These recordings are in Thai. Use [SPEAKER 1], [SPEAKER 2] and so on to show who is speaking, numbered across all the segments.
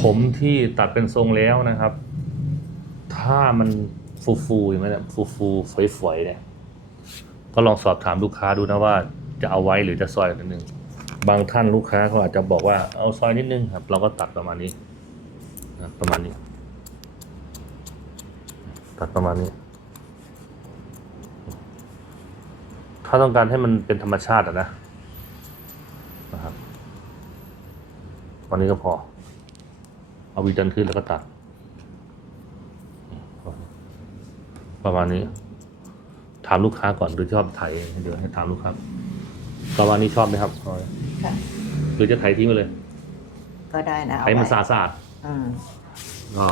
[SPEAKER 1] ผมที่ตัดเป็นทรงแล้วนะครับ ถ้ามันฟูฟูๆอย่างนี้ฟูฟูๆฝอยๆเนี่ย ก็ลองสอบถามลูกค้าดูนะว่า จะเอาไว้หรือจะซอยนิดนึง บางท่านลูกค้าเขาอาจจะบอกว่าเอาซอยนิดนึงครับ เราก็ตัดประมาณนี้นะประมาณนี้ ตัดประมาณนี้ ถ้าต้องการให้มันเป็นธรรมชาติอะนะนะครับวันนี้ก็พอ เอาวีดันขึ้นแล้วก็ตัด ประมาณนี้ ถามลูกค้าก่อนหรือชอบไถเดี๋ยวให้ถามลูกค้าประมาณนี้ชอบไหมครับ
[SPEAKER 2] ค่ะ
[SPEAKER 1] หรือจะไถทิ้งไปเลย
[SPEAKER 2] ก็ได้นะ
[SPEAKER 1] ไถมัน
[SPEAKER 2] เอ
[SPEAKER 1] สะ
[SPEAKER 2] ไว้
[SPEAKER 1] อาด
[SPEAKER 2] อืม
[SPEAKER 1] ๆก็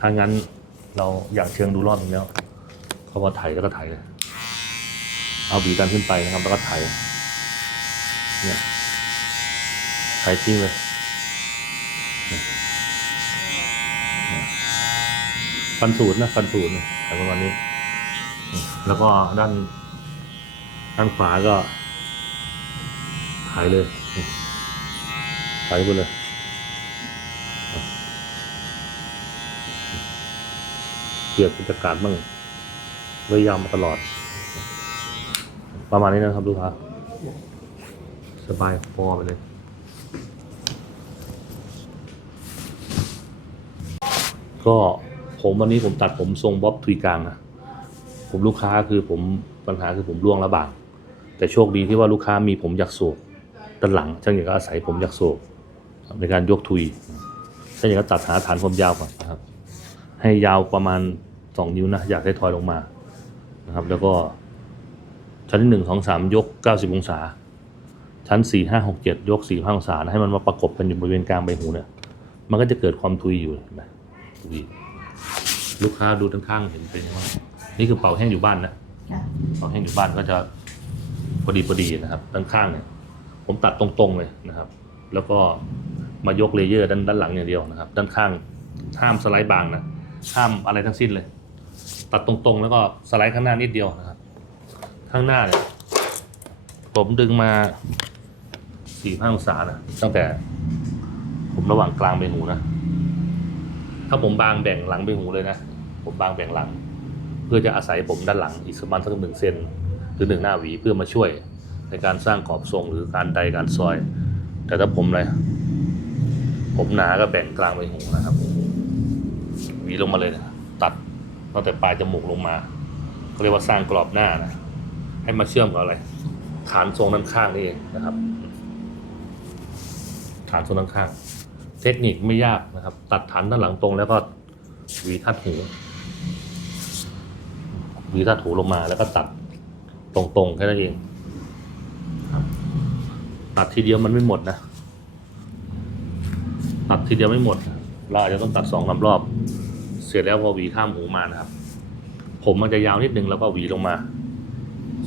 [SPEAKER 1] ถ้างั้นเราอยากเชิงดูรอบนึงแล้วเขาว่าไถแล้วก็ไถเลยเอาบีดันขึ้นไปนะครับ แล้วก็ไถเนี่ยไถทิ้งเลยเนี่ย ฟันสูตรนะฟันสูตรนะไถประมาณนี้ แล้วก็ด้าน ด้านขวาก็ไถเลยไถไปเลยเกียรกิจการบ้างเลยยาวมาตลอด ประมาณนี้นะครับลูกค้าสบายพอไปเลยก็ ผมวันนี้ผมตัดผมทรงบ๊อบทุยกลางนะผมลูกค้าคือผมปัญหาคือผมร่วงระบาง แต่โชคดีที่ว่าลูกค้ามีผมอยักโศกด้านหลังช่างอย่างก็อาศัยผมอยักโศกในการยกทุยช่างอย่างก็ตัดหาฐานความยาวก่อนนะครับ ให้ยาวประมาณสองนิ้วนะอยากให้ทอยลงมานะครับ แล้วก็ชั้นหนึ่งสองสามยกเก้าสิบองศา ชั้นสี่ห้าหกเจ็ดยกสี่ห้าองศานะให้มันมาประกบกันอยู่บริเวณกลางใบหูเนี่ย มันก็จะเกิดความทุยอยู่นไหมทุย ลูกค้าดูด้านข้างเห็นเป็นยังไงบ้างนี่คือเป่าแห้งอยู่บ้านนะ
[SPEAKER 2] ค่ะ
[SPEAKER 1] เป่าแห้งอยู่บ้านก็จะพอดีพอดีนะครับ ด้านข้างเนี่ยผมตัดตรงๆเลยนะครับ แล้วก็มายกเลเยอร์ด้านด้านหลังอย่างเดียวนะครับ ด้านข้างห้ามสไลด์บางนะห้ามอะไรทั้งสิ้นเลย ตัดตรงๆ แล้วก็สไลด์ข้างหน้านิดเดียวนะครับ ข้างหน้าเนี่ยผมดึงมาสี่ห้าองศานะตั้งแต่ ผมระหว่างกลางใบหูนะ ถ้าผมบางแบ่งหลังใบหูเลยนะ ผมบางแบ่งหลัง เพื่อจะอาศัยผมด้านหลังอีกประมาณสักหนึ่งเซนหรือหนึ่งหน้าหวีเพื่อมาช่วยในการสร้างขอบทรงหรือการใดการซอย แต่ถ้าผมอะไรผมหนาก็แบ่งกลางใบหูนะครับหวีลงมาเลยนะตัดตั้งแต่ปลายจมูกลงมาเขาเรียกว่าสร้างกรอบหน้านะให้มาเชื่อมกับอะไรฐานทรงด้านข้างนี่เองนะครับฐานทรงด้านข้าง เทคนิคไม่ยากนะครับ ตัดฐานด้านหลังตรงแล้วก็หวีทัดหูหวีทัดหูลงมาแล้วก็ตัดตรงๆแค่นั้นเองตัดทีเดียวมันไม่หมดนะ ตัดทีเดียวไม่หมด เราอาจจะต้องตัดสองสามรอบ เสร็จแล้วพอหวีข้ามหูมานะครับ ผมมันจะยาวนิดนึงแล้วก็หวีลงมา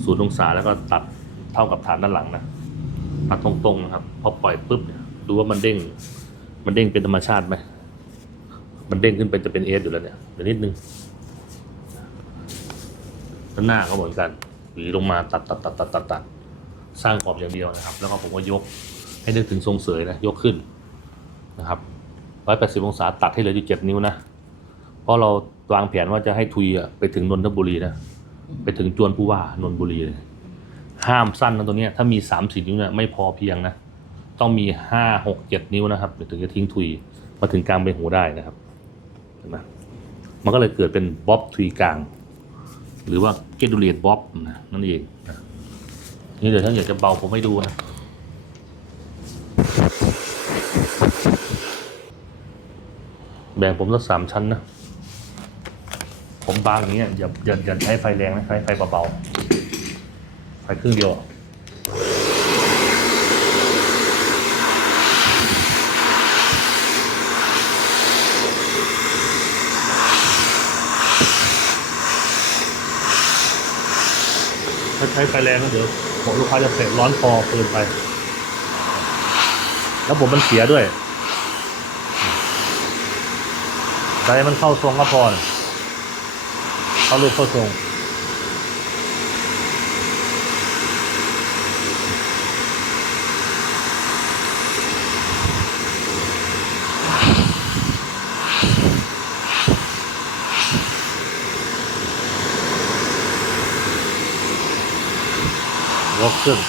[SPEAKER 1] ศูนย์องศาแล้วก็ตัดเท่ากับฐานด้านหลังนะ ตัดตรงๆนะครับ พอปล่อยปุ๊บเนี่ยดูว่ามันเด้ง มันเด้งเป็นธรรมชาติไหม มันเด้งขึ้นไปจะเป็นเอสอยู่แล้วเนี่ยเดี๋ยวนิดนึงด้านหน้าก็เหมือนกันหวีลงมาตัดตัดตัดตัดตัดตัดสร้างขอบอย่างเดียวนะครับ แล้วก็ผมก็ยกให้นึกถึงทรงเสยนะ ยกขึ้นนะครับร้อยแปดสิบองศาตัดให้เหลืออยู่เจ็ดนิ้วนะ เพราะเราวางแผนว่าจะให้ทุยอะไปถึงนนทบุรีนะ ไปถึงจวนผู้ว่านนทบุรีเลย ห้ามสั้นนะตัวเนี้ย ถ้ามีสามสี่นิ้วเนี่ยไม่พอเพียงนะ ต้องมีห้าหกเจ็ดนิ้วนะครับถึงจะทิ้งทุยมาถึงกลางใบหูได้นะครับเห็นไหมมันก็เลยเกิดเป็นบ๊อบทุยกลาง หรือว่าเกดูเลียนบ๊อบนะนั่นเองนี่เดี๋ยวถ้าอยากจะเบาผมให้ดูนะแบ่งผมสักสามชั้นนะ ผมบางอย่างเงี้ยอย่าอย่าอย่าใช้ไฟแรงนะใช้ไฟเบาๆไฟครึ่งเดียว ช้ไฟแรงก็เดี๋ยวผมลูกค้าจะเสร็จร้อนคอเกินไป แล้วผมมันเสียด้วยใจมันเข้าทรงก็พอนะเข้ารูปเข้าทรง ยกขึ้น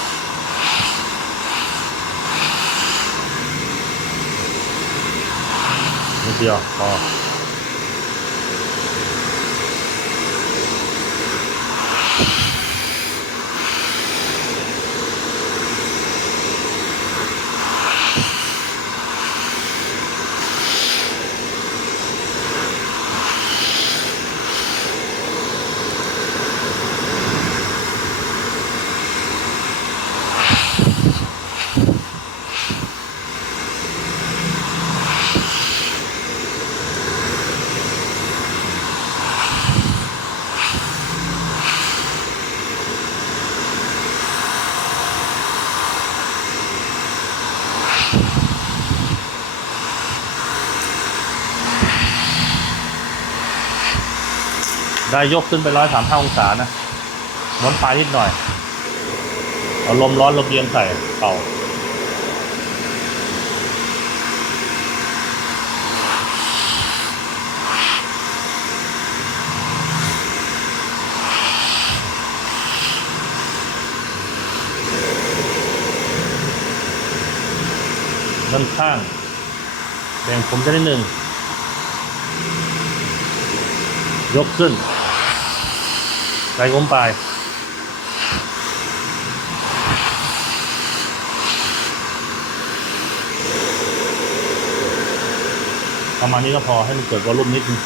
[SPEAKER 1] นิด ยวพอได้ยกขึ้นไปร้อยสามห้าองศานะม้วนปลายนิดหน่อย เอาลมร้อนลมเย็นใส่เป่าด้านข้างแบ่งผมจะได้หนึ่ง ยกขึ้น ใส่อมปประมาณนี้ก็พอให้มันเกิดวอลลุ่มนิดนึง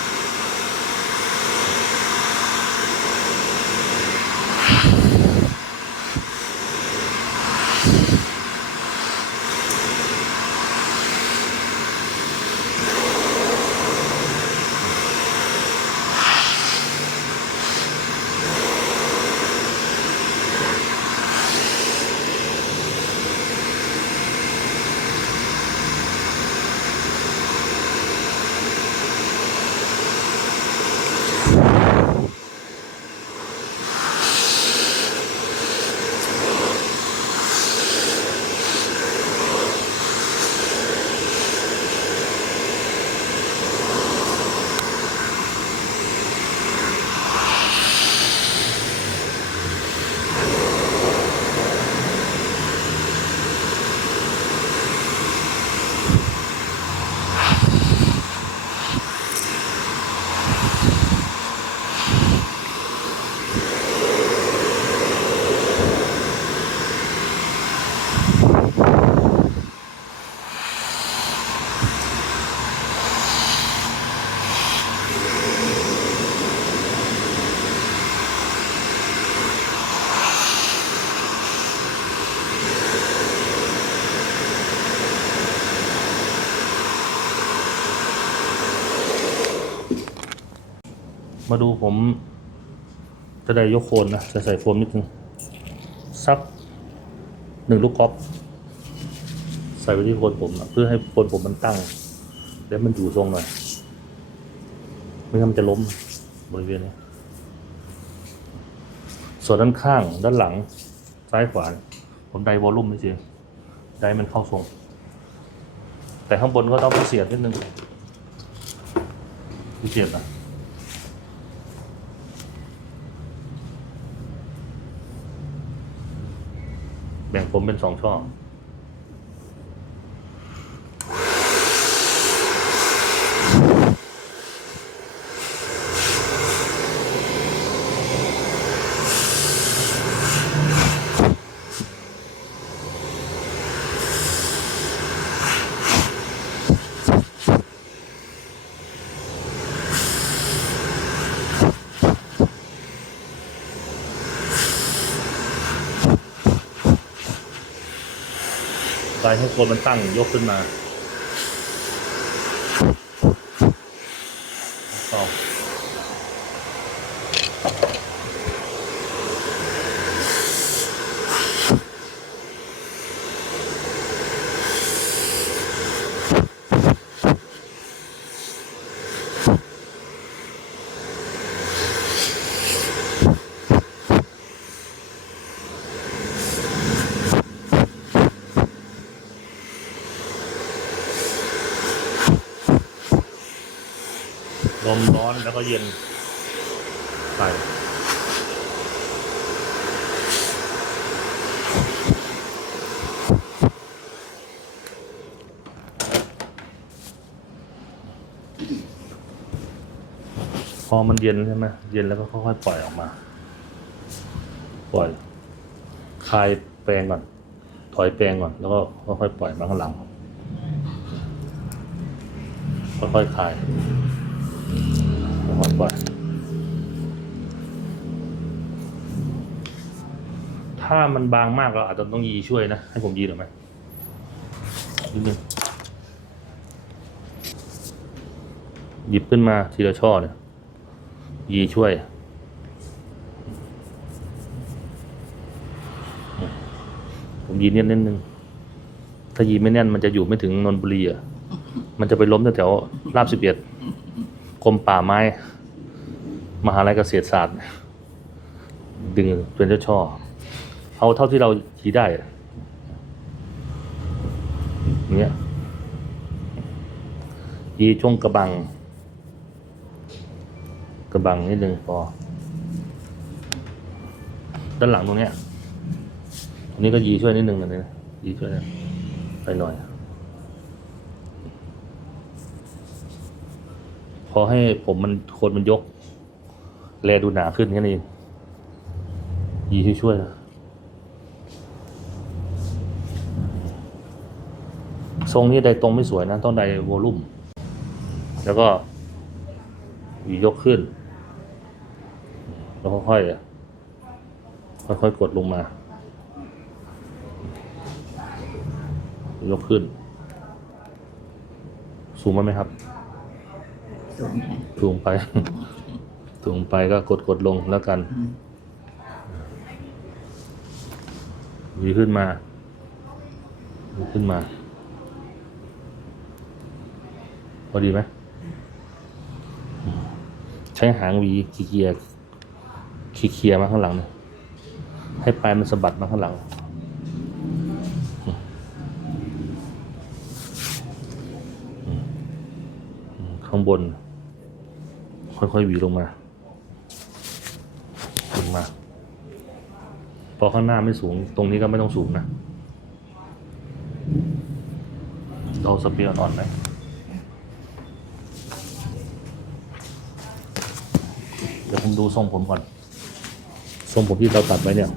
[SPEAKER 1] มาดูผม จะได้ยกโคนนะจะใส่โฟมนิดนึงสักหนึ่งลูกกอล์ฟใส่ไว้ที่โคนผมนะเพื่อให้โคนผมมันตั้ง แล้วมันอยู่ทรงหน่อยไม่งั้นมันจะล้มบริเวณนี้ส่วนด้านข้างด้านหลัง ซ้ายขวา ผมไดวอลลุ่มไม่เฉยไดมันเข้าทรง แต่ข้างบนก็ต้องพิเศษนิดนึงพิเศษนะ แบ่งผมเป็นสองช่อง ไปให้คนมันตั้งยกขึ้นมา มร้อนแล้วก็เย็นไปพอมันเย็นใช่ไหมเย็นแล้วก็ค่อยๆปล่อยออกมา ปล่อยคลายแปรงก่อน ถอยแปรงก่อน แล้วก็ค่อยๆปล่อยมาข้างหลัง ค่อยๆคลาย ค่อยๆปล่อยถ้ามันบางมากเราอาจจะต้องยีช่วยนะ ให้ผมยีหน่อไหมนิดนึงหยิบขึ้นมาทีละช่อเนี่ยยีช่วยผมยีเน้นนิดนึง ถ้ายีไม่แน่นมันจะอยู่ไม่ถึงนนบุรีอะ มันจะไปล้มแถวๆราบสิบเอ็ด กรมป่าไม้ มหาลัยเกษตรศาสตร์ ดึงเป็นเจ้าช่อเอาเท่าที่เรายีได้เงี้ยยีช่วงกระบัง กระบังนิดนึงพอ ด้านหลังตรงเนี้ยตรงนี้ก็ยีช่วยนิดนึงนะเนี่ยยีช่วยนะไปหน่อย พอให้ผมมันคนมันยก แลดูหนาขึ้นแค่นั้ยีช่วยช่วยนะทรงนี้ใดตรงไม่สวยนะ ต้องใดโวลุ่ม แล้วก็หวียกขึ้น แล้วค่อยๆค่อยๆกดลงมา ยกขึ้น สูงไหมครับ
[SPEAKER 2] สูงค่ะ
[SPEAKER 1] สูงไป สูงไปก็กดกดลงแล้วกันวีขึ้นมาวีขึ้นมา พอดีไหมใช้หางวีเคลียร์เคลียร์มาข้างหลังเนี่ยให้ปลายมันสะบัดมาข้างหลังข้างบน ค่อยๆหวีลงมาลงมา พอข้างหน้าไม่สูง ตรงนี้ก็ไม่ต้องสูงนะเราสเปียร์อ่อนไหมเดี๋ยวผมดูทรงผมก่อน ทรงผมที่เราตัดไว้เนี่ย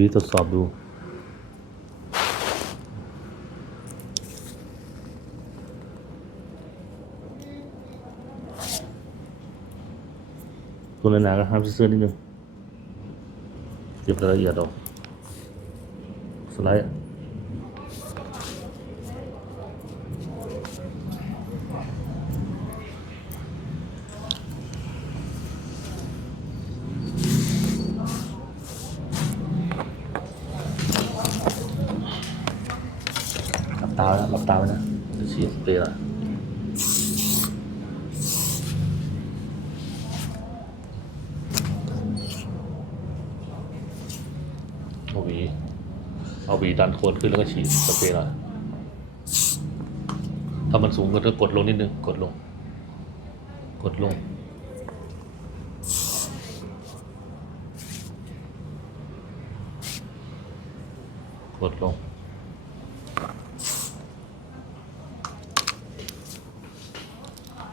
[SPEAKER 1] วิทดสอบดู ตัวหนาๆก็ห้ามเสื้อนิดนึงเก็บรายละเอียดออกสไลด์หลับตาไว้นะหลับตาไว้นะจะฉีดสเปรย์ละ เอาหวีเอาหวีดันโคนขึ้นแล้วก็ฉีดสเปรย์ละถ้ามันสูงก็จะกดลงนิดนึง กดลง กดลง กดลง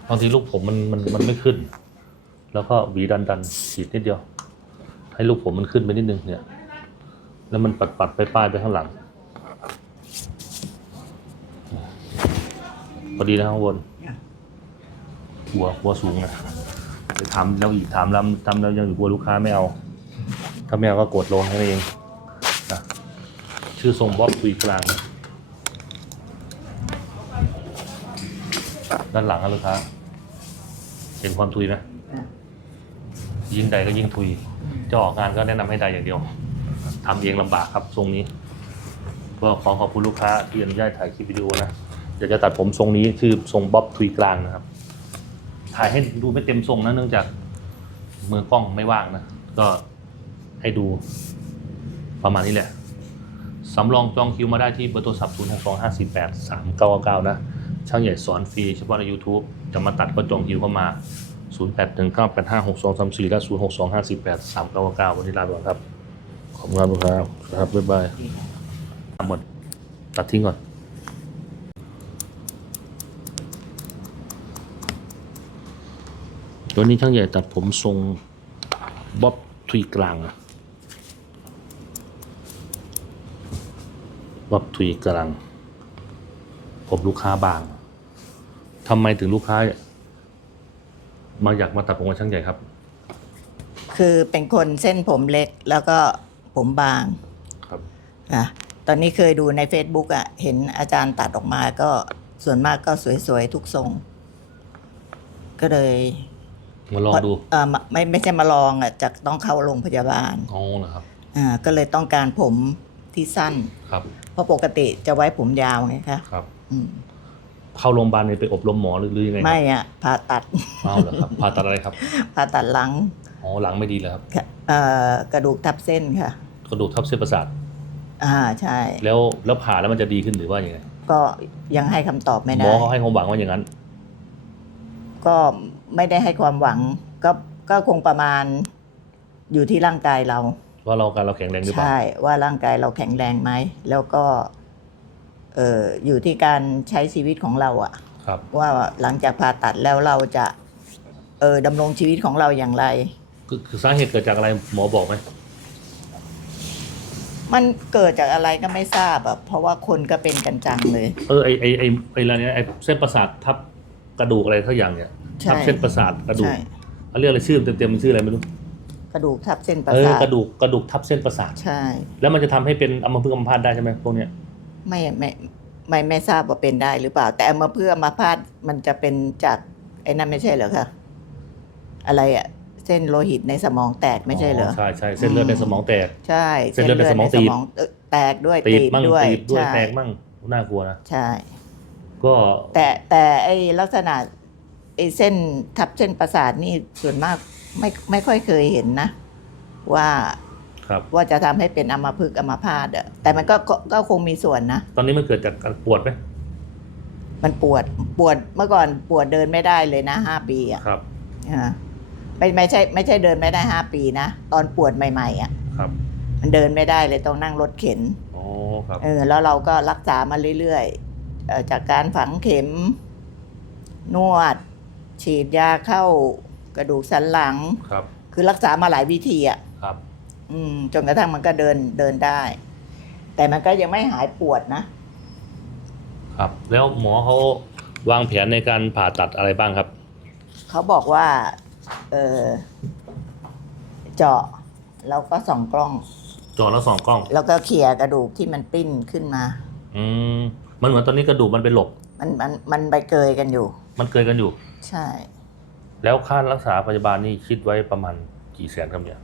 [SPEAKER 1] บางทีลูกผมมันมันมันไม่ขึ้น แล้วก็หวีดันดันฉีดนิดเดียว ให้ลูกผมมันขึ้นไปนิดนึงเนี่ย แล้วมันปัดปัดไปป้ายไปข้างหลัง พอดีนะข้างบน
[SPEAKER 2] จ้ะ
[SPEAKER 1] หัวหัวสูงนะไปถามแล้วอีกถามแล้วทำแล้วยังอยู่กลัวลูกค้าไม่เอา ถ้าไม่เอาก็กดลงแค่นั้นเองนะชื่อทรงบ๊อบตุยกลางนะด้านหลังนะลูกค้า เห็นความทุยไหม
[SPEAKER 2] จ้ะ
[SPEAKER 1] ยิ่งใดก็ยิ่งทุย จะออกงานก็แนะนำให้ใดอย่างเดียว ทำเองลำบากครับทรงนี้ ก็ขอขอบคุณลูกค้าที่อนุญาตถ่ายคลิปวิดีโอนะ เดี๋ยวจะตัดผมทรงนี้คือทรงบ๊อบทุยกลางนะครับ ถ่ายให้ดูไม่เต็มทรงนะเนื่องจากมือกล้องไม่ว่างนะ ก็ให้ดูประมาณนี้แหละสำรองจองคิวมาได้ที่เบอร์โทรศัพท์0 6 2 5 4 8 3 9 9 9 นะ ช่างใหญ่สอนฟรีเฉพาะใน YouTube จะมาตัดก็จองคิวเข้ามา 0 8 1 9 8 5 6 2 3 4 และ 0 6 2 5 4 8 3 9 9วันนี้ลาไปก่อนครับ ขอบคุณครับครับครับบ๊ายบายหมดตัดทิ้งก่อนตัวนี้ช่างใหญ่ตัดผมทรงบ๊อบทรีกลางอะบ๊อบทรีกลาง ผมลูกค้าบางทำไมถึงลูกค้า มาอยากมาตัดผมกับช่างใหญ่ครับ
[SPEAKER 2] คือเป็นคนเส้นผมเล็กแล้วก็ ผมบาง
[SPEAKER 1] ครับ
[SPEAKER 2] นะตอนนี้เคยดูใน Facebook อะ่ะ เห็นอาจารย์ตัดออกมาก็ส่วนมากก็สวยๆ ทุกทรง ก็เลย
[SPEAKER 1] มาลองดู
[SPEAKER 2] เออไม่ไม่ไม่ใช่มาลองอะจะต้องเข้าโรงพยาบาล
[SPEAKER 1] อ๋อเหรอครับ
[SPEAKER 2] อ่าก็เลยต้องการผมที่สั้น
[SPEAKER 1] ครับ
[SPEAKER 2] เพราะปกติจะไว้ผมยาวไงคะ
[SPEAKER 1] ครับ
[SPEAKER 2] อืม
[SPEAKER 1] เข้าโรงพยาบาลเนี่ยไปอบรมหมอหรือหรือยังไงครับ
[SPEAKER 2] ไม่อะผ่าตัด
[SPEAKER 1] เอาเหรอครับผ่าตัดอะไรครับ
[SPEAKER 2] ผ่าตัดหลัง
[SPEAKER 1] อ๋อหลังไม่ดีแล้วครับ
[SPEAKER 2] ค่ะเอ่อกระดูกทับเส้นค่ะ
[SPEAKER 1] กระดูกทับเส้นประสาท
[SPEAKER 2] อ่าใช่
[SPEAKER 1] แล้วแล้วผ่าแล้วมันจะดีขึ้นหรือว่ายังไง
[SPEAKER 2] ก็ยังให้คำตอบไม่
[SPEAKER 1] หม
[SPEAKER 2] ได้
[SPEAKER 1] อเขาให้ความหวังว่าอย่างนั้น
[SPEAKER 2] ก็ไม่ได้ให้ความหวัง ก็ก็คงประมาณอยู่ที่ร่างกายเรา
[SPEAKER 1] ว่าเราการเราแข็งแรงหรือเปล่า
[SPEAKER 2] ใช่ว่าร่างกายเราแข็งแรงไหม แล้วก็เอออยู่ที่การใช้ชีวิตของเราอะ
[SPEAKER 1] ครับ
[SPEAKER 2] ว่าหลังจากผ่าตัดแล้วเราจะเออดำรงชีวิตของเราอย่างไร
[SPEAKER 1] คือคือสาเหตุเกิดจากอะไรหมอบอกไหม
[SPEAKER 2] มันเกิดจากอะไรก็ไม่ทราบอะเพราะว่าคนก็เป็นกันจังเลย
[SPEAKER 1] เออไอไอไอไออะไรเนี่ยไอเส้นประสาททับกระดูกอะไรทักอย่างเนี่ย
[SPEAKER 2] ใช่
[SPEAKER 1] ทับเส้นประสาทกระดูก
[SPEAKER 2] ใช่
[SPEAKER 1] เขาเรียกอะไรชื่อเต็มๆมันชื่ออะไรไม่รู้
[SPEAKER 2] กระดูกทับเส้นประ
[SPEAKER 1] เออ
[SPEAKER 2] สาท
[SPEAKER 1] กระดูกกระดูกทับเส้นประสาท
[SPEAKER 2] ใช่
[SPEAKER 1] แล้วมันจะทำให้เป็นอัมพฤกษ์อัมพาตได้ใช่ไหมพวกเนี้ย
[SPEAKER 2] ไม่ไม่ไม่ไม่ทราบว่าเป็นได้หรือเปล่า แต่เอามาเพื่อมาพาดมันจะเป็นจากไอ้นั่นไม่ใช่เหรอคะอะไรอะ เส้นโลหิตในสมองแตกไม่ใช่เหรอ
[SPEAKER 1] ใช่ใช่เส้นเลือดในสมองแตก
[SPEAKER 2] ใช่
[SPEAKER 1] เส้นเลือดในสมองตีบ
[SPEAKER 2] เอ่อแตกด้วย
[SPEAKER 1] ตีบ
[SPEAKER 2] ตีบ
[SPEAKER 1] มั่ง
[SPEAKER 2] ด้วย
[SPEAKER 1] ตีบด้วย
[SPEAKER 2] ใช่
[SPEAKER 1] แตกมั่งน่ากลัวนะ
[SPEAKER 2] ใช่
[SPEAKER 1] ก็
[SPEAKER 2] แต่แต่ไอ้ลักษณะไอ้เส้นทับเส้นประสาทนี่ส่วนมากไม่ไม่ค่อยเคยเห็นนะ ว่า
[SPEAKER 1] ครับ
[SPEAKER 2] ว่าจะทำให้เป็นอัมพฤกษ์อัมพาตอะแต่มันก็ก็ก็คงมีส่วนนะ
[SPEAKER 1] ตอนนี้มันเกิดจากการปวดไหม
[SPEAKER 2] มันปวดปวดเมื่อก่อนปวดเดินไม่ได้เลยนะห้าปีอะ
[SPEAKER 1] ครับ
[SPEAKER 2] ฮะ ไม่ไม่ใช่ไม่ใช่เดินไม่ได้ห้าปีนะ ตอนปวดใหม่ๆอะ
[SPEAKER 1] ครับ
[SPEAKER 2] มันเดินไม่ได้เลยต้องนั่งรถเข็น
[SPEAKER 1] อ๋อครับ
[SPEAKER 2] เออแล้วเราก็รักษามาเรื่อยๆเอ่อจากการฝังเข็ม นวด ฉีดยาเข้ากระดูกสันหลัง
[SPEAKER 1] ครับ
[SPEAKER 2] คือรักษามาหลายวิธีอะ
[SPEAKER 1] ครับ
[SPEAKER 2] อืมจนกระทั่งมันก็เดินเดินได้ แต่มันก็ยังไม่หายปวดนะ
[SPEAKER 1] ครับ แล้วหมอเขาวางแผนในการผ่าตัดอะไรบ้างครับ
[SPEAKER 2] เขาบอกว่า เออเจาะแล้วก็ส่องกล้อง
[SPEAKER 1] จอแล้วสองกล้อง
[SPEAKER 2] แล้วก็เขี่ยกระดูกที่มันปิ้นขึ้นมา
[SPEAKER 1] อืมมันเหมือนตอนนี้กระดูกมันไปหลบ
[SPEAKER 2] มันมันมันไปเกยกันอยู่
[SPEAKER 1] มันเกินกันอยู่
[SPEAKER 2] ใช่
[SPEAKER 1] แล้วค่ารักษาพยาบาลนี่คิดไว้ประมาณกี่แสนครับเนี่ย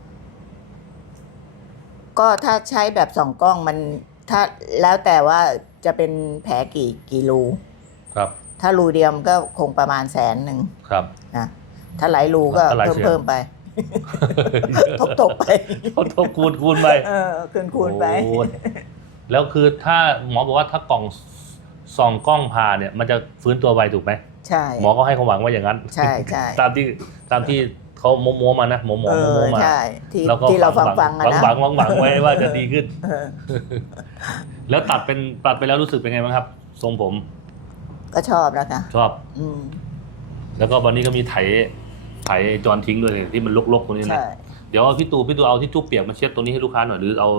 [SPEAKER 2] ก็ถ้าใช้แบบส่องกล้องมันถ้าแล้วแต่ว่าจะเป็นแผลกี่กี่รู
[SPEAKER 1] ครับ
[SPEAKER 2] ถ้ารูเดียวมันก็คงประมาณแสนหนึ่ง
[SPEAKER 1] ครับ
[SPEAKER 2] นะ ถ้าหลายรูก็
[SPEAKER 1] ถ้าหลาย
[SPEAKER 2] เพิ่ม
[SPEAKER 1] แสน
[SPEAKER 2] เพิ่มไปทบทบไป
[SPEAKER 1] เขาทบคูณคูณไป
[SPEAKER 2] เออคูณคูณไป
[SPEAKER 1] โอ้ยแล้วคือถ้าหมอบอกว่าถ้ากล่องส่องกล้องผ่าเนี่ย มันจะฟื้นตัวไวถูกไหม
[SPEAKER 2] ใช่
[SPEAKER 1] หมอก็ให้ความหวังว่าอย่างนั้น
[SPEAKER 2] ใช่ใช่
[SPEAKER 1] ตามที่ตามที่เขาโม้ๆมานะหมอหมอ
[SPEAKER 2] เอ
[SPEAKER 1] โม้
[SPEAKER 2] อ
[SPEAKER 1] ๆมา
[SPEAKER 2] ใช่ที่
[SPEAKER 1] แล้วก็
[SPEAKER 2] ที่เราฟังฟังๆอะ
[SPEAKER 1] หวัง
[SPEAKER 2] นะ
[SPEAKER 1] หวังหวังหวังไว้ว่าจะดีขึ้น
[SPEAKER 2] เออ
[SPEAKER 1] แล้วตัดเป็นตัดไปแล้วรู้สึกเป็นไงบ้างครับ ทรงผม
[SPEAKER 2] ก็ชอบนะคะ
[SPEAKER 1] ชอบ
[SPEAKER 2] อืม
[SPEAKER 1] แล้วก็วันนี้ก็มีไถ ไถจอนทิ้งด้วยที่มันลกๆตรงนี้นะ
[SPEAKER 2] ใช่
[SPEAKER 1] เดี๋ยวพี่ตูพี่ตูเอาทิชชู่เปียกมาเช็ดตรงนี้ให้ลูกค้าหน่อยหรือเอา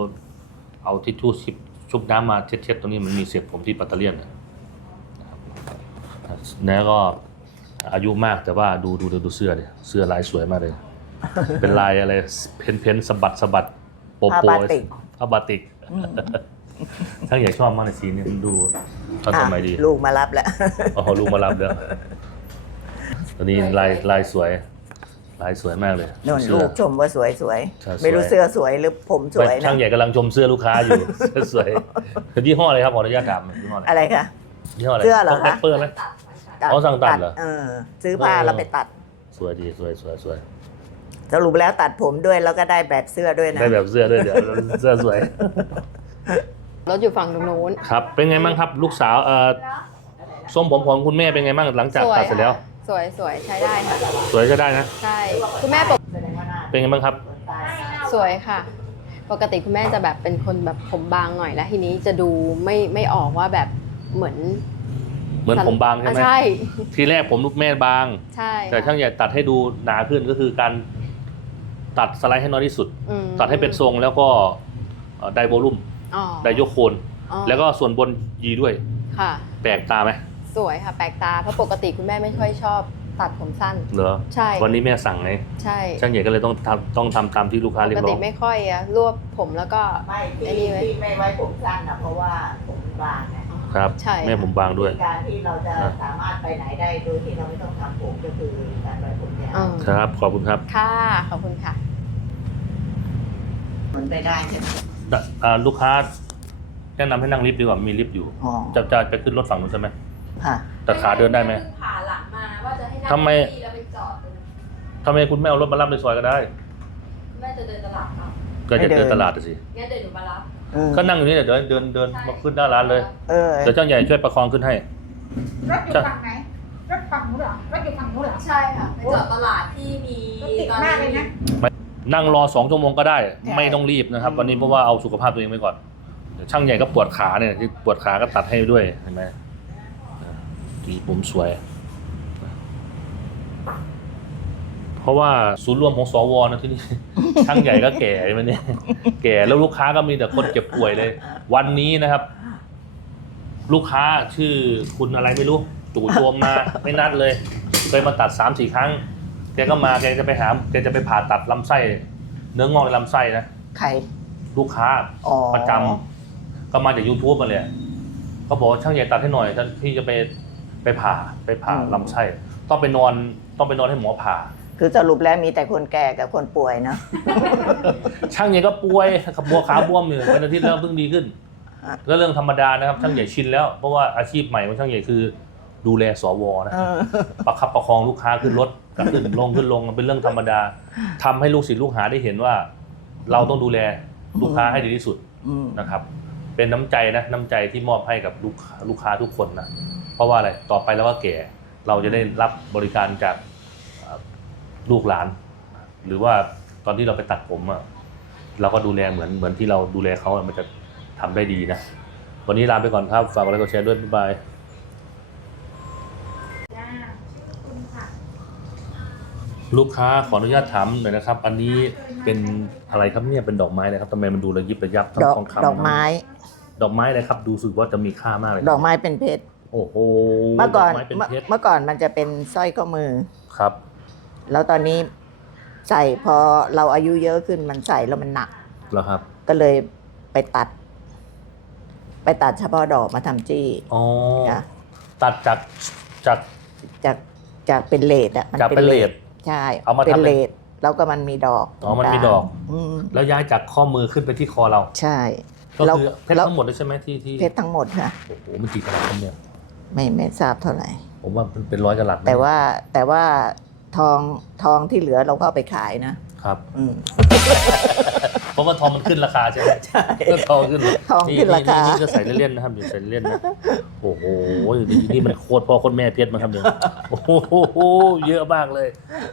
[SPEAKER 1] เอาทิชชู่ชิบชุบน้ำมาเช็ดเช็ดตรงนี้มันมีเศษผมที่ปัตเตอร์เลียนนะครับแล้วก็อายุมากแต่ว่าดูดูดูดูเสื้อเนี่ยเสื้อลายสวยมากเลย เป็นลายอะไรเพ้นเพ้นสะบัดสะบัดโป
[SPEAKER 2] ผ้า
[SPEAKER 1] โป
[SPEAKER 2] บาติก
[SPEAKER 1] ผ้าบาติก
[SPEAKER 2] อืม
[SPEAKER 1] ช่างใหญ่ชอบมากในสีเนี่ยมันดูทันสมัยดี
[SPEAKER 2] อะลูกมารับแล้ว
[SPEAKER 1] อ๋อลูกมารับแล้ว ตอนนี้ลายลายสวย ลายสวยมากเลย
[SPEAKER 2] นน
[SPEAKER 1] เสื้
[SPEAKER 2] ลู
[SPEAKER 1] อ
[SPEAKER 2] กชมว่าสวยสวย
[SPEAKER 1] ใช่สวย
[SPEAKER 2] ไม่รู้เสื้อสวยหรือผมสวย
[SPEAKER 1] ไม่
[SPEAKER 2] นะ
[SPEAKER 1] ช่างใหญ่กำลังชมเสื้อลูกค้าอยู่เสื้อสวยยี่ห้ออะไรครับขออนุญาตถามหน่อยยี่ห้ออะไร
[SPEAKER 2] อะไรคะ
[SPEAKER 1] ยี่ห้ออะไร
[SPEAKER 2] เสื้อเหรอ
[SPEAKER 1] ต้อง
[SPEAKER 2] คะ
[SPEAKER 1] แรปเปอร์ไหมอ๋อสั่งตัดเหรอ
[SPEAKER 2] เออซื้อผ้า
[SPEAKER 1] เออ
[SPEAKER 2] แล้วไปตัด
[SPEAKER 1] สวยดีสวยสวยสวย
[SPEAKER 2] สรุปแล้วตัดผมด้วยแล้วก็ได้แบบเสื้อด้วยนะ
[SPEAKER 1] ได้แบบเสื้อด้วยเดี๋ยวเสื้อสวย
[SPEAKER 3] รถอยู่ฝั่งตรงนู้น
[SPEAKER 1] ครับ เป็นไงบ้างครับ ลูกสาวเอ่อทรงผมของคุณแม่เป็นไงบ้างหลังจาก
[SPEAKER 3] สวย
[SPEAKER 1] ตัดเสร็จแล้ว
[SPEAKER 3] ค่ะ สวยสวยใช้ได้ค่ะ
[SPEAKER 1] สวยใช้ได้นะ
[SPEAKER 3] ใช่ คุณแม่ปก
[SPEAKER 2] แสดงว่าหน้า
[SPEAKER 1] เป็นไงบ้างครับ
[SPEAKER 2] ตา
[SPEAKER 3] สวยค่ะ ปกติคุณแม่จะแบบเป็นคนแบบผมบางหน่อยแล้วทีนี้จะดูไม่ไม่ออกว่าแบบเหมือน
[SPEAKER 1] เหมือนผมบางใช่ไหม
[SPEAKER 3] อะใช่
[SPEAKER 1] ทีแรกผมลูกแม่บาง
[SPEAKER 3] ใช่
[SPEAKER 1] แต่ช่างใหญ่ตัดให้ดูหนาขึ้นก็คือการตัดสไลด์ให้น้อยที่สุด
[SPEAKER 3] อืม
[SPEAKER 1] ตัดให้เป็นทรงแล้วก็เอ่อไดโวลุ่ม
[SPEAKER 3] อ๋อ
[SPEAKER 1] ไดยกโคน
[SPEAKER 3] อ๋อ
[SPEAKER 1] แล้วก็ส่วนบนยีด้วย
[SPEAKER 3] ค่ะ
[SPEAKER 1] แปลกตาไหม
[SPEAKER 3] สวยค่ะแปลกตาเพราะปกติคุณแม่ไม่ค่อยชอบตัดผมสั้น
[SPEAKER 1] เหรอ
[SPEAKER 3] ใช่
[SPEAKER 1] วันนี้แม่สั่งไง
[SPEAKER 3] ใช่
[SPEAKER 1] ช่างใหญ่ก็เลยต้องทำต้องทำตามที่ลูกค้า
[SPEAKER 3] ป
[SPEAKER 1] เรีย
[SPEAKER 3] ก
[SPEAKER 1] กร้
[SPEAKER 3] ติ
[SPEAKER 1] อง
[SPEAKER 3] ไม่ค่อยอะรวบผมแล้วก็
[SPEAKER 2] ไม่
[SPEAKER 3] ไอ้
[SPEAKER 2] ที่
[SPEAKER 3] นี่ไหม
[SPEAKER 2] ที่ไม่ไว้ผมสั้นนะเพราะว่าผมบางไง
[SPEAKER 1] ครับ
[SPEAKER 3] ใช่
[SPEAKER 1] แม่ผมบางด้วย
[SPEAKER 2] การที่เราจะ
[SPEAKER 1] นะ
[SPEAKER 2] สามารถไปไหนได้โดยที่เราไม่ต้องทำผมก็คือการไว้ผมยา
[SPEAKER 3] อื
[SPEAKER 2] ว
[SPEAKER 3] ม
[SPEAKER 1] ครับ ขอบคุณครับ
[SPEAKER 3] ค่ะขอบคุณค่ะ
[SPEAKER 2] มันไปได้ใช่ไหม
[SPEAKER 1] แต่อ่าลูกค้าแนะนำให้นั่งลิฟต์ดีกว่ามีลิฟต์อยู่
[SPEAKER 2] อ๋อ
[SPEAKER 1] จะจะจะขึ้นรถฝั่งนู้นใช่ไหม
[SPEAKER 2] ค่ะ
[SPEAKER 1] แต่ขาเดินได้ไหม
[SPEAKER 3] เพิ่งผ่าหลังมาว่าจะให้นั่ง
[SPEAKER 1] ทำไม
[SPEAKER 3] แท็กซี่แล้วไปจอดเลยนะ
[SPEAKER 1] ทำไมคุณแม่เอารถมารับในซอยก็ได้
[SPEAKER 3] แม่จะเดินตลาดเนาะ
[SPEAKER 1] ก็จะ
[SPEAKER 2] ไม่เดิ
[SPEAKER 1] เดิ
[SPEAKER 2] น
[SPEAKER 1] นตลาดอะสิ
[SPEAKER 3] งั้นเดินหนูมารับ
[SPEAKER 2] เออ
[SPEAKER 1] ก็นั่งอยู่นี่เดี๋ยวเดินเดินเดินมาขึ้นหน้าร้านเลย
[SPEAKER 2] เออ
[SPEAKER 1] เดี๋ยวช่างใหญ่ช่วยประคองขึ้นให้
[SPEAKER 4] รถอยู่ฝั่งไหน รถฝั่งนู้นเหรอ รถอยู่ฝั่งนู้นเหรอ
[SPEAKER 3] ใช่ค่ะไปจอดตลาดที่มี
[SPEAKER 4] รถติดมากเลยนะ
[SPEAKER 1] นั่งรอสองชั่วโมงก็ได้ ไม่ต้องรีบนะครับ วันนี้เพราะว่าเอาสุขภาพตัวเองไว้ก่อนเดี๋ยวช่างใหญ่ก็ปวดขาเนี่ยที่ปวดขาก็ตัดให้ด้วยเห็นไหมอ่า สีผมสวย เพราะว่าศูนย์รวมของสวนะที่นี่ ช่างใหญ่ก็แก่ใช่ไหมเนี่ยแก่แล้วลูกค้าก็มีแต่คนเจ็บป่วยเลย วันนี้นะครับ ลูกค้าชื่อคุณอะไรไม่รู้ จู่โจมมา ไม่นัดเลยเคยมาตัดสามสี่ครั้ง แกก็มาแกจะไปหาแกจะไปผ่าตัดลำไส้ เนื้องอกในลำไส้นะ
[SPEAKER 2] ใคร
[SPEAKER 1] ลูกค้า
[SPEAKER 2] อ๋อ
[SPEAKER 1] ประจำก็มาจาก YouTube มาเลยเขาบอกว่าช่างใหญ่ตัดให้หน่อยท่านที่จะไป ไปผ่าไปผ่าลำไส้ต้องไปนอนต้องไปนอนให้หมอผ่า
[SPEAKER 2] คือสรุปแล้วมีแต่คนแก่กับคนป่วยเนอะ
[SPEAKER 1] ช่างใหญ่ก็ป่วยขับบัวขาบวมอยู่เป็นอาทิตย์แล้วเพิ่งดีขึ้น
[SPEAKER 2] อะ
[SPEAKER 1] ก็เรื่องธรรมดานะครับ ช่างใหญ่ชินแล้ว เพราะว่าอาชีพใหม่ของช่างใหญ่คือ ดูแลสวนะ
[SPEAKER 2] เออ
[SPEAKER 1] ประคับประคองลูกค้าขึ้นรถกับขึ้นลงขึ้นลงเป็นเรื่องธรรมดาทำให้ลูกศิษย์ลูกหาได้เห็นว่า เราต้องดูแลลูกค้าให้ดีที่สุด
[SPEAKER 2] อืม
[SPEAKER 1] นะครับ เป็นน้ำใจนะน้ำใจที่มอบให้กับลูกค้าลูกค้าทุกคนนะ เพราะว่าอะไรต่อไปแล้วก็แก่เราจะได้รับบริการจากเอ่อลูกหลาน หรือว่าตอนที่เราไปตัดผมอะเราก็ดูแลเหมือนเหมือนที่เราดูแลเขาอะมันจะทำได้ดีนะ วันนี้ลาไปก่อนครับ ฝากกดไลค์กดแชร์ด้วยบ๊ายบาย
[SPEAKER 4] จ้าคุณค่ะ
[SPEAKER 1] ลูกค้าขออนุญาตถามหน่อยนะครับ อันนี้เป็นอะไรครับเนี่ยเป็นดอกไม้นะครับทำไมมันดูระยิบระยับทั้ง
[SPEAKER 2] ดอก
[SPEAKER 1] ทองคำ
[SPEAKER 2] ดอกไม้
[SPEAKER 1] ดอกไม้อะไรครับ ดูสึกว่าจะมีค่ามากเลย
[SPEAKER 2] ดอกไม้เป็นเพชร
[SPEAKER 1] โอ้โห
[SPEAKER 2] เมื่อก่อน
[SPEAKER 1] ดไม้เป็น
[SPEAKER 2] เมื่อ
[SPEAKER 1] เพชร
[SPEAKER 2] เมื่อก่อนมันจะเป็นสร้อยข้อมือ
[SPEAKER 1] ครับ
[SPEAKER 2] แล้วตอนนี้ใส่พอเราอายุเยอะขึ้นมันใส่แล้วมันหนัก
[SPEAKER 1] แล้วครับ
[SPEAKER 2] ก็เลยไปตัด ไปตัดเฉพาะดอกมาทำจี้
[SPEAKER 1] อ๋อ
[SPEAKER 2] ค่ะ
[SPEAKER 1] ตัดจากจาก
[SPEAKER 2] จากจากเป็นเลดอะมัน
[SPEAKER 1] จากเป็นเลด
[SPEAKER 2] ใช่
[SPEAKER 1] เอามาทำ
[SPEAKER 2] เป็น
[SPEAKER 1] เป็น
[SPEAKER 2] เลดแล้วก็มันมีดอก
[SPEAKER 1] อ๋อมันมีดอก
[SPEAKER 2] อืม
[SPEAKER 1] แล้วย้ายจากข้อมือขึ้นไปที่คอเรา
[SPEAKER 2] ใช่
[SPEAKER 1] ก็
[SPEAKER 2] แล้ว
[SPEAKER 1] คือเพชร
[SPEAKER 2] แล้ว
[SPEAKER 1] ทั้งหมดเลยใช่ไหมที่ที่
[SPEAKER 2] เพชรทั้งหมดค่ะ
[SPEAKER 1] โอ้โหมันกี่กะรัตครับเนี่ย
[SPEAKER 2] ไม่ไม่ทราบเท่าไหร่
[SPEAKER 1] ผมว่ามันเป็นร้อยกะรัตนะ
[SPEAKER 2] แต่ว่าแต่ว่าทองทองที่เหลือเราก็เอาไปขายนะ
[SPEAKER 1] ครับ
[SPEAKER 2] อืม
[SPEAKER 1] เพราะว่าทองมันขึ้นราคาใช่ไหม
[SPEAKER 2] ใช่
[SPEAKER 1] ก็ทองขึ้น
[SPEAKER 2] ทองขึ้นราคา
[SPEAKER 1] นี่จะใส่เล่นๆนะครับอย่าใส่เล่นๆนะโอ้โหนี่มันโคตรพ่อโคตรแม่เพชรมาครับเนี่ยโอ้โหเยอะมากเลย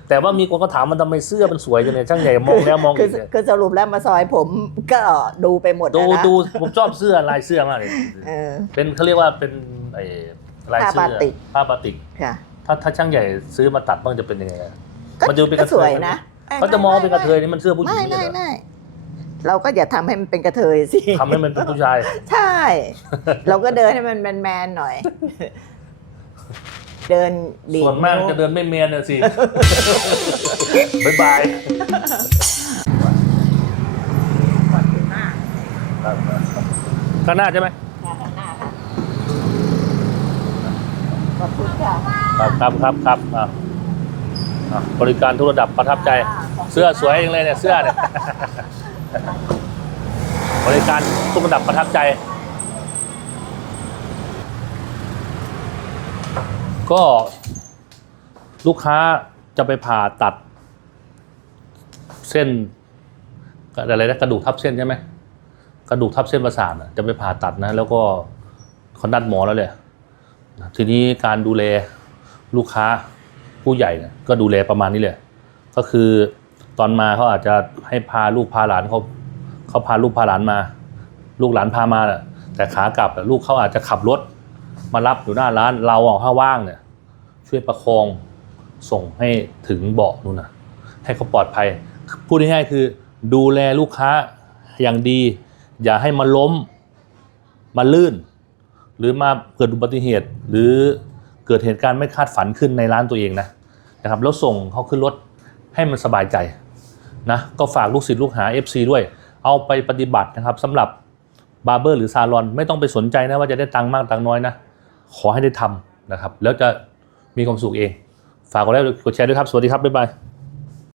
[SPEAKER 1] แต่ว่ามีคนก็ถามมันทำไมเสื้อมันสวยจังเลยช่างใหญ่มองแล้วมอง
[SPEAKER 2] คื
[SPEAKER 1] อี
[SPEAKER 2] อก
[SPEAKER 1] เนี่ย
[SPEAKER 2] คือสรุปแล้วมาซอยผมก็ดูไปหมด
[SPEAKER 1] ดู
[SPEAKER 2] แล้วนะ
[SPEAKER 1] ดูผมชอบเสื้อลายเสื้อมากเลย
[SPEAKER 2] เออ
[SPEAKER 1] เป็นเขาเรียกว่าเป็นไอ้ ลายเสื้อ
[SPEAKER 2] ผ้าบาติก
[SPEAKER 1] ผ้าบาติก
[SPEAKER 2] ค่ะ
[SPEAKER 1] ถ้าถ้าช่างใหญ่ซื้อมาตัดบ้างจะเป็นยังไงอะ
[SPEAKER 2] ก็
[SPEAKER 1] มันจะเป็นก
[SPEAKER 2] ก็
[SPEAKER 1] ระ
[SPEAKER 2] ส
[SPEAKER 1] เท
[SPEAKER 2] วย
[SPEAKER 1] ย
[SPEAKER 2] นะ
[SPEAKER 1] เขาจะมองเป็นกระเทยนี่มันเสื้อผู้หญิ
[SPEAKER 2] ไม่
[SPEAKER 1] งไม่
[SPEAKER 2] ไม่
[SPEAKER 1] ใช่เหรอ
[SPEAKER 2] ไม่เราก็อย่าทำให้มันเป็นกระเทยสิ
[SPEAKER 1] ทำให้มันเป็นผู้ชาย
[SPEAKER 2] ใช่ เราก็เดินให้มันแมนๆหน่อย เดินดีด
[SPEAKER 1] ส่วนมาก
[SPEAKER 2] ว
[SPEAKER 1] จะเดินไม่เมียนนะสิ บ๊ายบาย
[SPEAKER 2] ขอบคุณมาก
[SPEAKER 1] ข้างหน้าใช่ไหม
[SPEAKER 2] ค่ะข้างหน้าค่ะ ขอบคุณค่ะ
[SPEAKER 1] ครับครับครับครับอะอะบริการทุกระดับประทับใจ เสื้อสวยเองเลยเนี่ยเสื้อเนี่ย บริการทุกระดับประทับใจ ก็ลูกค้าจะไปผ่าตัด เส้นอะไรนะกระดูกทับเส้นใช่ไหมกระดูกทับเส้นประสาทน่ะจะไปผ่าตัดนะ แล้วก็เขานัดหมอแล้วเลย ทีนี้การดูแลลูกค้าผู้ใหญ่เนี่ยก็ดูแลประมาณนี้เลยก็คือตอนมาเขาอาจจะให้พาลูกพาหลานเขาเขาพาลูกพาหลานมา ลูกหลานพามาแต่ขากลับลูกเขาอาจจะขับรถมารับอยู่หน้าร้านเราอะถ้าว่างเนี่ย ช่วยประคองส่งให้ถึงเบาะนู่นนะให้เขาปลอดภัย พูดง่ายๆคือดูแลลูกค้าอย่างดี อย่าให้มาล้มมาลื่น หรือมาเกิดอุบัติเหตุ หรือเกิดเหตุการณ์ไม่คาดฝันขึ้นในร้านตัวเองนะนะครับแล้วส่งเขาขึ้นรถให้มันสบายใจนะก็ฝากลูกศิษย์ลูกหา FC ด้วย เอาไปปฏิบัตินะครับสำหรับบาร์เบอร์หรือซาลอนไม่ต้องไปสนใจนะว่าจะได้ตังค์มากตังค์น้อยนะขอให้ได้ทำนะครับแล้วจะมีความสุขเอง ฝากกดไลค์กดแชร์ด้วยครับ สวัสดีครับ บ๊ายบาย